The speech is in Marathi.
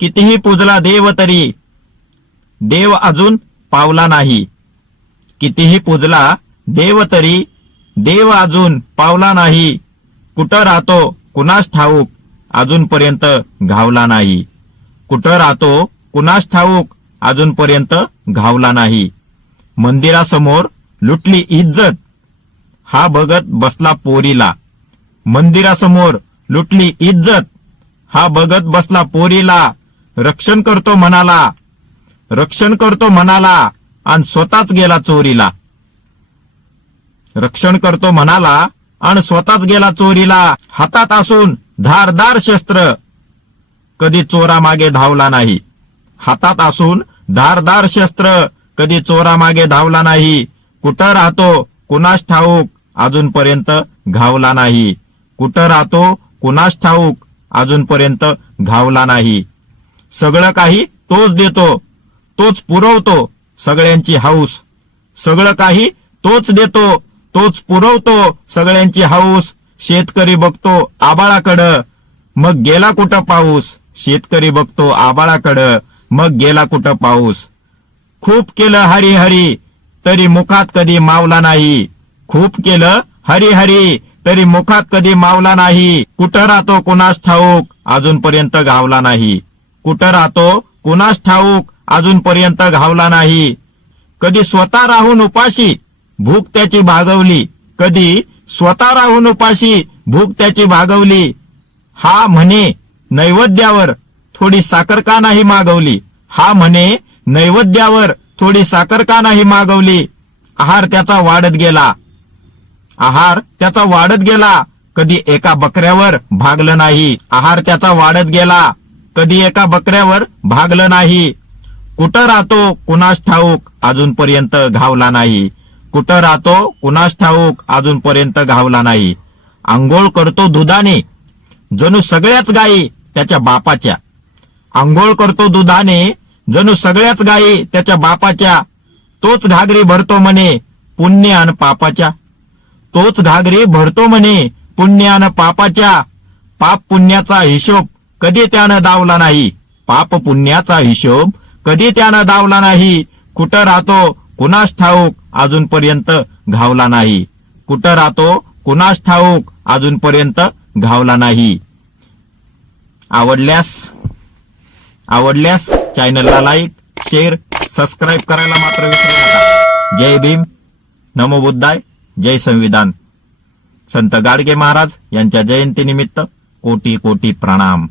कितीही पूजला देव तरी देव अजून पावला नाही. कितीही पूजला देव तरी देव अजून पावला नाही. कुठं राहतो कुणास ठाऊक अजूनपर्यंत घावला नाही. कुठं राहतो कुणास ठाऊक अजूनपर्यंत घावला नाही. मंदिरासमोर लुटली इज्जत हा बघत बसला पोरीला. मंदिरासमोर लुटली इज्जत हा बघत बसला पोरीला. रक्षण करतो म्हणाला रक्षण करतो म्हणाला आणि स्वतःच गेला चोरीला. रक्षण करतो म्हणाला आणि स्वतःच गेला चोरीला. हातात असून धारदार शस्त्र. कधी चोरा मागे धावला नाही. हातात असून धारदार शस्त्र. कधी चोरा मागे धावला नाही. कुठं राहतो कुणास ठाऊक अजूनपर्यंत घावला नाही. कुठं राहतो कुणास ठाऊक अजूनपर्यंत घावला नाही. सगळं काही तोच देतो तोच पुरवतो सगळ्यांची हाऊस. सगळं काही तोच देतो तोच पुरवतो सगळ्यांची हाऊस. शेतकरी बघतो आबाळाकडं मग गेला कुठं पाऊस? शेतकरी बघतो आबाळाकडं मग गेला कुठं पाऊस? खूप केलं हरी हरी तरी मुखात कधी मावला नाही. खूप केलं हरी हरी तरी मुखात कधी मावला नाही. कुठं राहतो कुणास ठाऊक? अजूनपर्यंत गावला नाही. कुठं राहतो कुणास ठाऊक अजूनपर्यंत घावला नाही. कधी स्वतः राहून उपाशी भूक त्याची भागवली. कधी स्वतः राहून उपाशी भूक त्याची भागवली. हा म्हणे नैवेद्यावर थोडी साखर का नाही मागवली? हा म्हणे नैवेद्यावर थोडी साखर का नाही मागवली? आहार त्याचा वाढत गेला. आहार त्याचा वाढत गेला. कधी एका बकऱ्यावर भागलं नाही. आहार त्याचा वाढत गेला. कधी एका बकऱ्यावर भागलं नाही. कुठं राहतो कुणास ठाऊक अजूनपर्यंत घावला नाही. कुठं राहतो कुणास ठाऊक अजूनपर्यंत घावला नाही. आंघोळ करतो दुधाने. जणू सगळ्याच गायी त्याच्या बापाच्या. आंघोळ करतो दुधाने जणू सगळ्याच गायी त्याच्या बापाच्या. तोच घागरी भरतो म्हणे पुण्य आणि पापाच्या. तोच घागरी भरतो म्हणे पुण्य आणि पापाच्या. पाप पुण्याचा हिशोब कधी त्यानं दावला नाही? पाप पुण्याचा हिशोब. कधी त्यानं दावला नाही? कुठं राहतो कुणास ठाऊक अजूनपर्यंत घावला नाही. कुठं राहतो कुणास ठाऊक अजूनपर्यंत घावला नाही. आवडल्यास आवडल्यास चॅनलला लाईक शेअर सबस्क्राईब करायला मात्र विसरू नका. जय भीम. नमो बुद्धाय. जय संविधान. संत गाडगे महाराज यांच्या जयंतीनिमित्त कोटी कोटी प्रणाम.